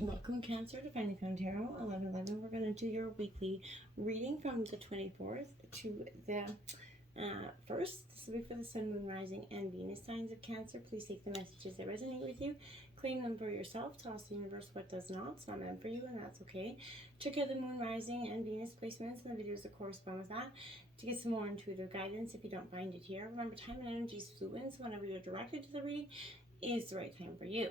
Welcome, Cancer, to Finding Fun Tarot 1111. We're going to do your weekly reading from the 24th to the 1st. This will be for the Sun, Moon, Rising, and Venus signs of Cancer. Please take the messages that resonate with you, claim them for yourself, toss the universe what does not. It's not meant for you, and that's okay. Check out the Moon, Rising, and Venus placements and the videos that correspond with that to get some more intuitive guidance if you don't find it here. Remember, time and energy is fluid, so whenever you're directed to the reading is the right time for you.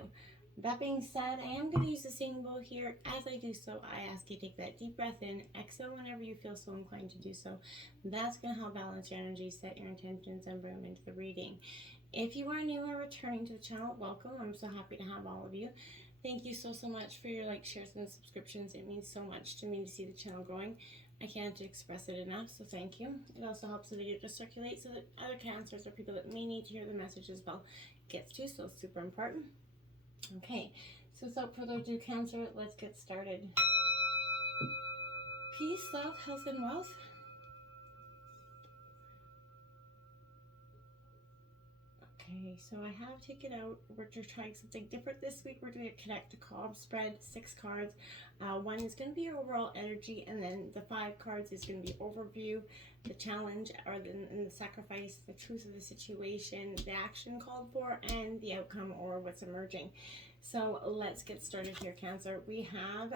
That being said, I am going to use the singing bowl here. As I do so, I ask you to take that deep breath in, exhale whenever you feel so inclined to do so. That's going to help balance your energy, set your intentions, and bring them into the reading. If you are new or returning to the channel, welcome. I'm so happy to have all of you. Thank you so much for your likes, shares, and subscriptions. It means so much to me to see the channel growing. I can't express it enough, so thank you. It also helps the video to circulate so that other cancers or people that may need to hear the message as well gets to, so it's super important. Okay, so without further ado, Cancer, let's get started. Peace, love, health, and wealth. Okay, so I have taken out, we're just trying something different this week. We're doing a Connect to Cobb spread, 6 cards. One is going to be overall energy, and then the 5 cards is going to be overview, the challenge, or the sacrifice, the truth of the situation, the action called for, and the outcome or what's emerging. So let's get started here, Cancer. We have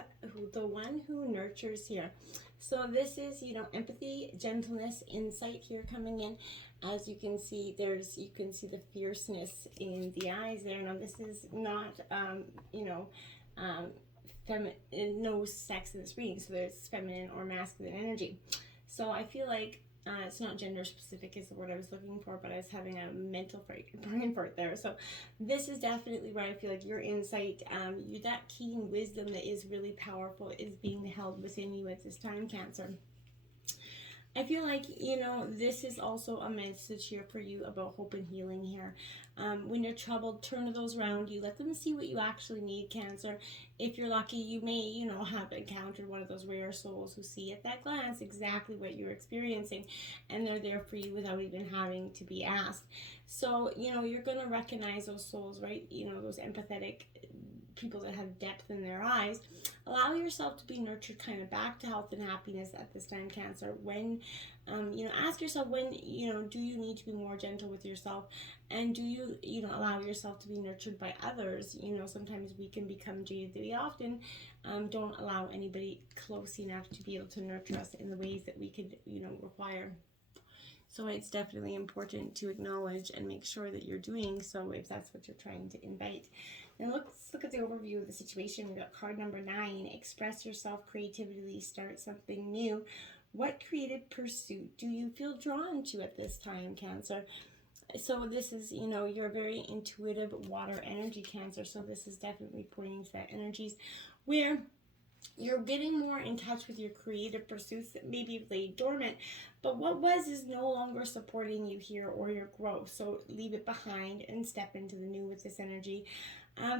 the one who nurtures here. So this is, empathy, gentleness, insight here coming in. As you can see, you can see the fierceness in the eyes there. Now, this is not, no sex in this reading, so there's feminine or masculine energy. So I feel like it's not gender specific is the word I was looking for, but I was having a mental brain fart there. So this is definitely where I feel like your insight, that keen wisdom that is really powerful is being held within you at this time, Cancer. I feel like, this is also a message here for you about hope and healing here. When you're troubled, turn those around you. Let them see what you actually need, Cancer. If you're lucky, you may, have encountered one of those rare souls who see at that glance exactly what you're experiencing, and they're there for you without even having to be asked. So, you're going to recognize those souls, right? Those empathetic people that have depth in their eyes. Allow yourself to be nurtured kind of back to health and happiness at this time, Cancer. When, ask yourself when, do you need to be more gentle with yourself, and do you, allow yourself to be nurtured by others? Sometimes we can become jaded. We often don't allow anybody close enough to be able to nurture us in the ways that we could, require. So it's definitely important to acknowledge and make sure that you're doing so if that's what you're trying to invite. And let's look at the overview of the situation. We've got card number 9, express yourself creatively, start something new. What creative pursuit do you feel drawn to at this time, Cancer? So this is, you're a very intuitive water energy, Cancer. So this is definitely pointing to that energies where you're getting more in touch with your creative pursuits that maybe lay dormant, but what was is no longer supporting you here or your growth. So leave it behind and step into the new with this energy.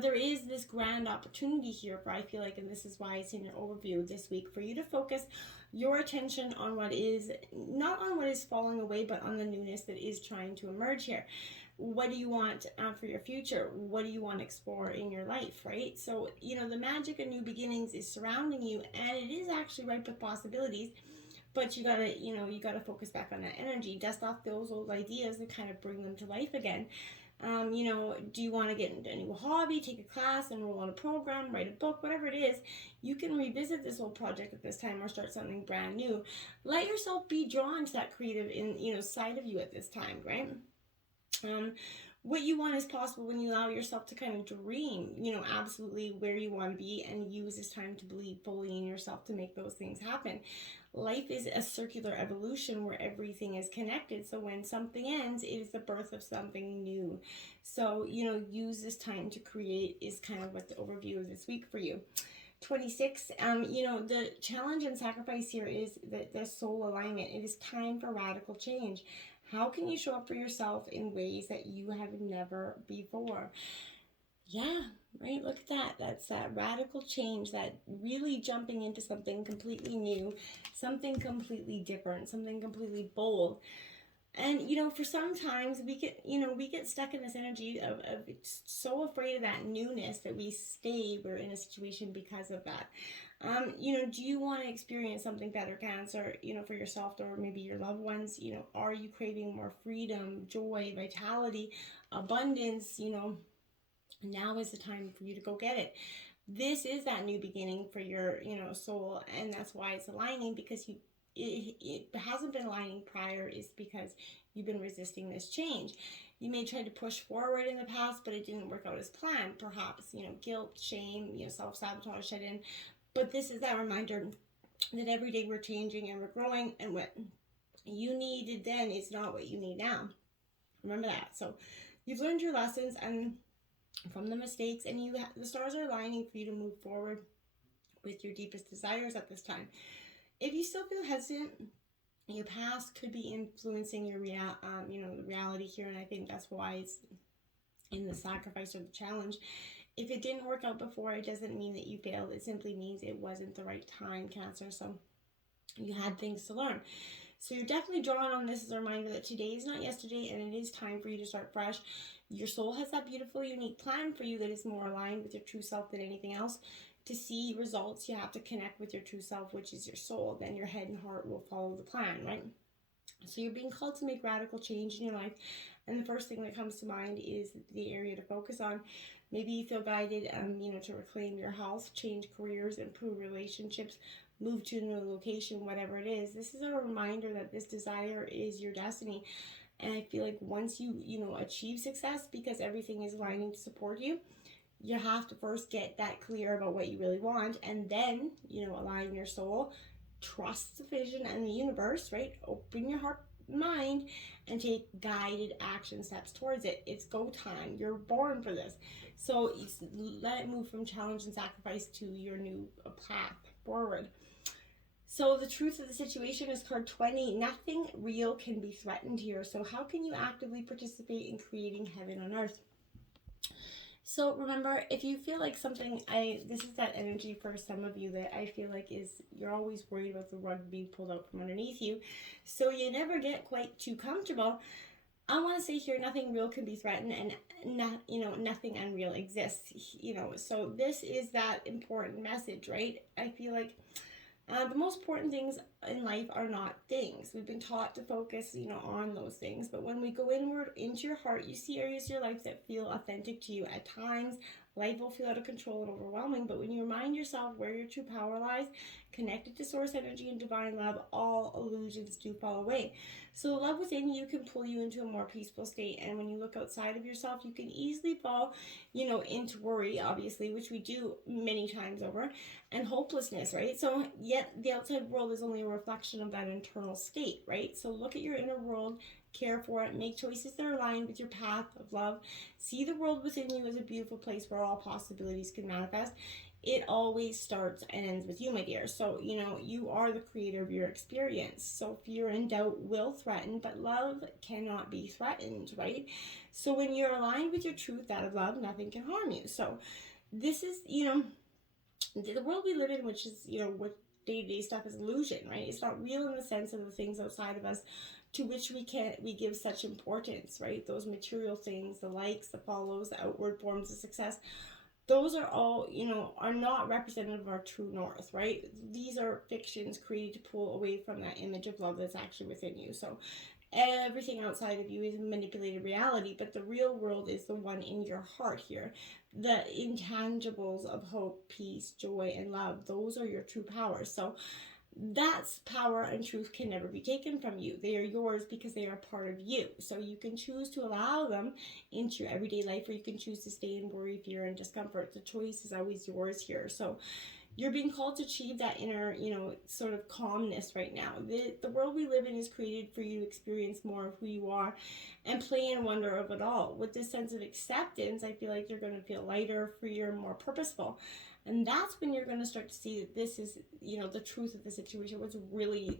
There is this grand opportunity here for, I feel like, and this is why it's in your overview this week, for you to focus your attention on what is, not on what is falling away, but on the newness that is trying to emerge here. What do you want for your future? What do you want to explore in your life, right? So, the magic of new beginnings is surrounding you, and it is actually ripe with possibilities, but you gotta focus back on that energy, dust off those old ideas and kind of bring them to life again. Do you want to get into a new hobby, take a class, enroll in a program, write a book, whatever it is, you can revisit this old project at this time or start something brand new. Let yourself be drawn to that creative side of you at this time, right? What you want is possible when you allow yourself to kind of dream, absolutely where you want to be, and use this time to believe fully in yourself to make those things happen. Life is a circular evolution where everything is connected. So when something ends, it is the birth of something new. So, use this time to create is kind of what the overview of this week for you. 26, the challenge and sacrifice here is the soul alignment. It is time for radical change. How can you show up for yourself in ways that you have never before? Yeah, right? Look at that. That's that radical change, that really jumping into something completely new, something completely different, something completely bold. And for sometimes we get stuck in this energy of so afraid of that newness that we're in a situation because of that. Do you want to experience something better, Cancer, for yourself or maybe your loved ones? Are you craving more freedom, joy, vitality, abundance? Now is the time for you to go get it. This is that new beginning for your, soul, and that's why it's aligning, because it hasn't been aligning prior, is because you've been resisting this change. You may try to push forward in the past, but it didn't work out as planned. Perhaps, guilt, shame, self-sabotage set in. But this is that reminder that every day we're changing and we're growing, and what you needed then is not what you need now. Remember that. So you've learned your lessons and from the mistakes, and the stars are aligning for you to move forward with your deepest desires at this time. If you still feel hesitant, your past could be influencing your the reality here, and I think that's why it's in the sacrifice or the challenge. If it didn't work out before, it doesn't mean that you failed. It simply means it wasn't the right time, Cancer. So you had things to learn. So you're definitely drawing on this as a reminder that today is not yesterday, and it is time for you to start fresh. Your soul has that beautiful, unique plan for you that is more aligned with your true self than anything else. To see results, you have to connect with your true self, which is your soul. Then your head and heart will follow the plan, right? So you're being called to make radical change in your life. And the first thing that comes to mind is the area to focus on. Maybe you feel guided, to reclaim your health, change careers, improve relationships, move to a new location, whatever it is. This is a reminder that this desire is your destiny. And I feel like once you, achieve success, because everything is aligning to support you, you have to first get that clear about what you really want, and then, align your soul, trust the vision and the universe, right? Open your heart, mind, and take guided action steps towards it. It's go time. You're born for this. So let it move from challenge and sacrifice to your new path forward. So the truth of the situation is card 20. Nothing real can be threatened here. So how can you actively participate in creating heaven on earth? So remember, if you feel like this is that energy for some of you that I feel like is, you're always worried about the rug being pulled out from underneath you. So you never get quite too comfortable. I want to say here, nothing real can be threatened, and nothing unreal exists. So this is that important message, right? I feel like the most important things in life are not things. We've been taught to focus, on those things. But when we go inward into your heart, you see areas of your life that feel authentic to you. At times, life will feel out of control and overwhelming. But when you remind yourself where your true power lies, connected to source energy and divine love, all illusions do fall away. So the love within you can pull you into a more peaceful state. And when you look outside of yourself, you can easily fall, into worry, obviously, which we do many times over, and hopelessness, right? So yet the outside world is only a reflection of that internal state, right? So look at your inner world, care for it, make choices that are aligned with your path of love. See the world within you as a beautiful place where all possibilities can manifest. It always starts and ends with you, my dear. So, you are the creator of your experience. So fear and doubt will threaten, but love cannot be threatened, right? So when you're aligned with your truth out of love, nothing can harm you. So this is, the world we live in, which is, what day-to-day stuff is illusion, right? It's not real in the sense of the things outside of us to which we give such importance, right? Those material things, the likes, the follows, the outward forms of success, those are all, are not representative of our true north, right? These are fictions created to pull away from that image of love that's actually within you. So everything outside of you is a manipulated reality, but the real world is the one in your heart here. The intangibles of hope, peace, joy, and love, those are your true powers. So that's power and truth can never be taken from you. They are yours because they are part of you. So you can choose to allow them into your everyday life, or you can choose to stay in worry, fear, and discomfort. The choice is always yours here. So you're being called to achieve that inner, sort of calmness right now. The world we live in is created for you to experience more of who you are and play and wonder of it all. With this sense of acceptance, I feel like you're going to feel lighter, freer, more purposeful. And that's when you're going to start to see that this is, the truth of the situation, what's really,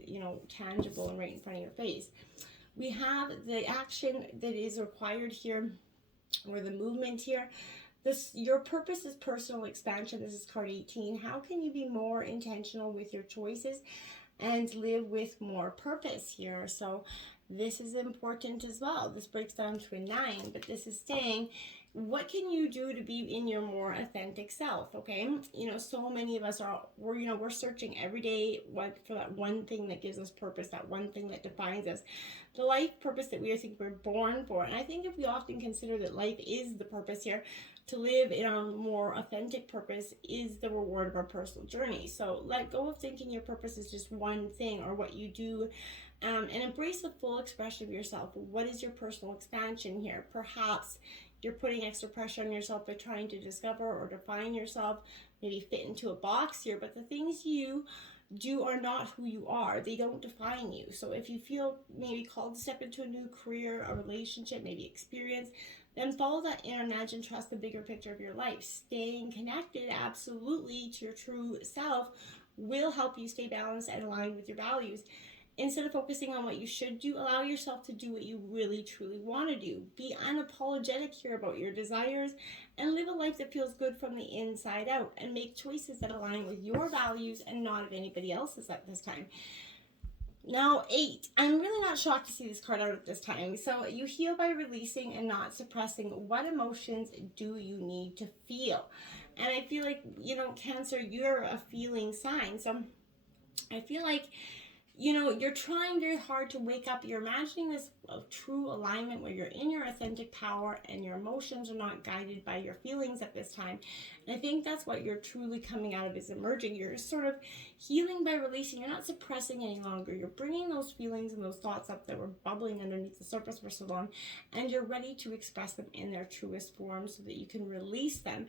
tangible and right in front of your face. We have the action that is required here, or the movement here. Your purpose is personal expansion. This is card 18. How can you be more intentional with your choices and live with more purpose here? So this is important as well. This breaks down to a 9, but this is saying, what can you do to be in your more authentic self? Okay, so many of us we're searching every day for that one thing that gives us purpose, that one thing that defines us, the life purpose that we think we're born for. And I think if we often consider that life is the purpose here, to live in our more authentic purpose is the reward of our personal journey. So let go of thinking your purpose is just one thing or what you do, and embrace the full expression of yourself. What is your personal expansion here? Perhaps you're putting extra pressure on yourself by trying to discover or define yourself, maybe fit into a box here, but the things you do are not who you are. They don't define you. So if you feel maybe called to step into a new career, a relationship, maybe experience, then follow that inner nudge and trust the bigger picture of your life. Staying connected absolutely to your true self will help you stay balanced and aligned with your values. Instead of focusing on what you should do, allow yourself to do what you really truly want to do. Be unapologetic here about your desires and live a life that feels good from the inside out, and make choices that align with your values and not of anybody else's at this time. Now, 8. I'm really not shocked to see this card out at this time. So you heal by releasing and not suppressing. What emotions do you need to feel? And I feel like, Cancer, you're a feeling sign. So I feel like, you're trying very hard to wake up. You're imagining this true alignment where you're in your authentic power and your emotions are not guided by your feelings at this time. And I think that's what you're truly coming out of, is emerging. You're sort of healing by releasing. You're not suppressing any longer. You're bringing those feelings and those thoughts up that were bubbling underneath the surface for so long, and you're ready to express them in their truest form so that you can release them.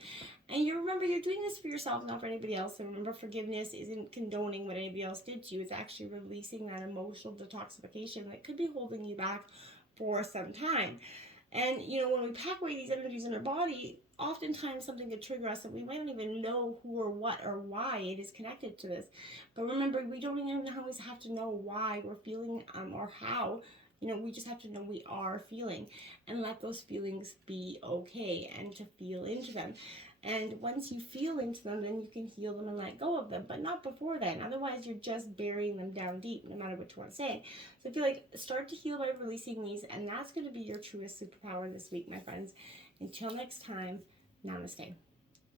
And you remember, you're doing this for yourself, not for anybody else. And remember, forgiveness isn't condoning what anybody else did to you. It's actually releasing that emotional detoxification that could be holding you back for some time. And, when we pack away these energies in our body, oftentimes something could trigger us and we might not even know who or what or why it is connected to this. But remember, we don't even always have to know why we're feeling or how. We just have to know we are feeling, and let those feelings be okay, and to feel into them. And once you feel into them, then you can heal them and let go of them, but not before then. Otherwise, you're just burying them down deep, no matter what you want to say. So I feel like start to heal by releasing these, and that's going to be your truest superpower this week, my friends. Until next time, namaste.